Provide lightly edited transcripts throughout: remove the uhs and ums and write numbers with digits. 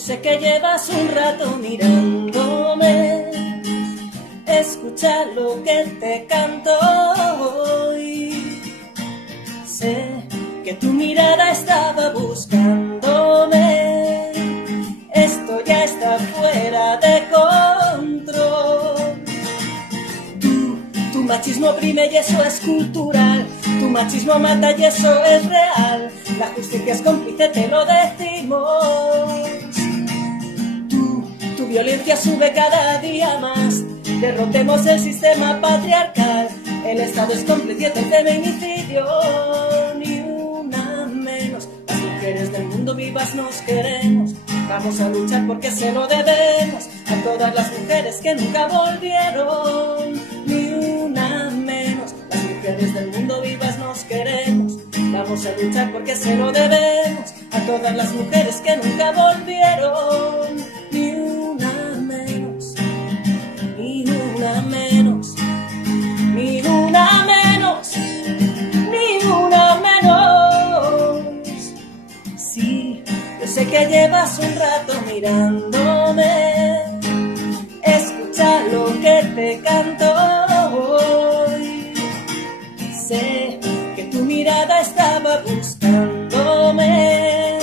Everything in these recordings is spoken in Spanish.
sé que llevas un rato mirándome, escucha lo que te canto hoy. Sé que tu mirada estaba buscándome, esto ya está fuera de control. Tu machismo oprime y eso es cultural, tu machismo mata y eso es real, la justicia es cómplice, te lo decimos. Tu violencia sube cada día más, derrotemos el sistema patriarcal, el Estado es cómplice del feminicidio, ni una menos. Las mujeres del mundo vivas nos queremos, vamos a luchar porque se lo debemos a todas las mujeres que nunca volvieron, ni una menos. Las mujeres del mundo vivas nos queremos, vamos a luchar porque se lo debemos a todas las mujeres que nunca volvieron, ni una menos, ni una menos, ni una menos, ni una menos. Sí, yo sé que llevas un rato mirándome, escucha lo que te canto hoy. Sé que tu mirada estaba buscándome,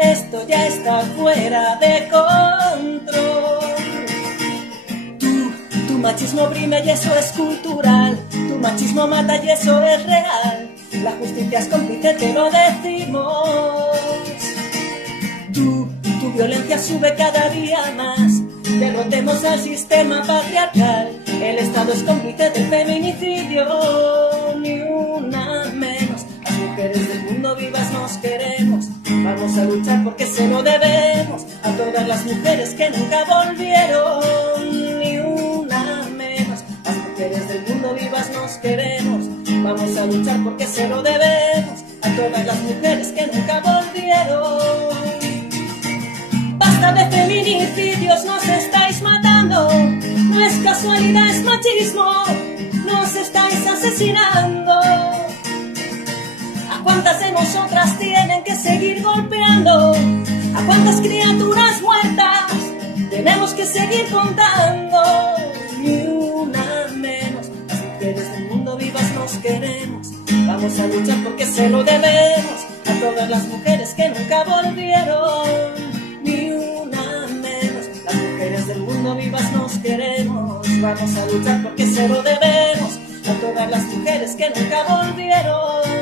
esto ya está fuera de control. Tu machismo oprime y eso es cultural, tu machismo mata y eso es real, la justicia es cómplice, te lo decimos. Tu violencia sube cada día más, derrotemos al sistema patriarcal, el Estado es cómplice del feminicidio, ni una menos. Las mujeres del mundo vivas nos queremos, vamos a luchar porque se lo debemos a todas las mujeres que nunca volvieron, ni una menos. Las mujeres del mundo vivas nos queremos, vamos a luchar porque se lo debemos a todas las mujeres que nunca volvieron. Basta de feminicidios, nos estáis matando, no es casualidad, es machismo, nos estáis asesinando. ¿A cuántas de nosotras tienen que seguir golpeando? ¿A cuántas criaturas muertas tenemos que seguir contando? Ni una menos. Las mujeres del mundo vivas nos queremos, vamos a luchar porque se lo debemos a todas las mujeres que nunca volvieron, ni una menos. Las mujeres del mundo vivas nos queremos, vamos a luchar porque se lo debemos a todas las mujeres que nunca volvieron.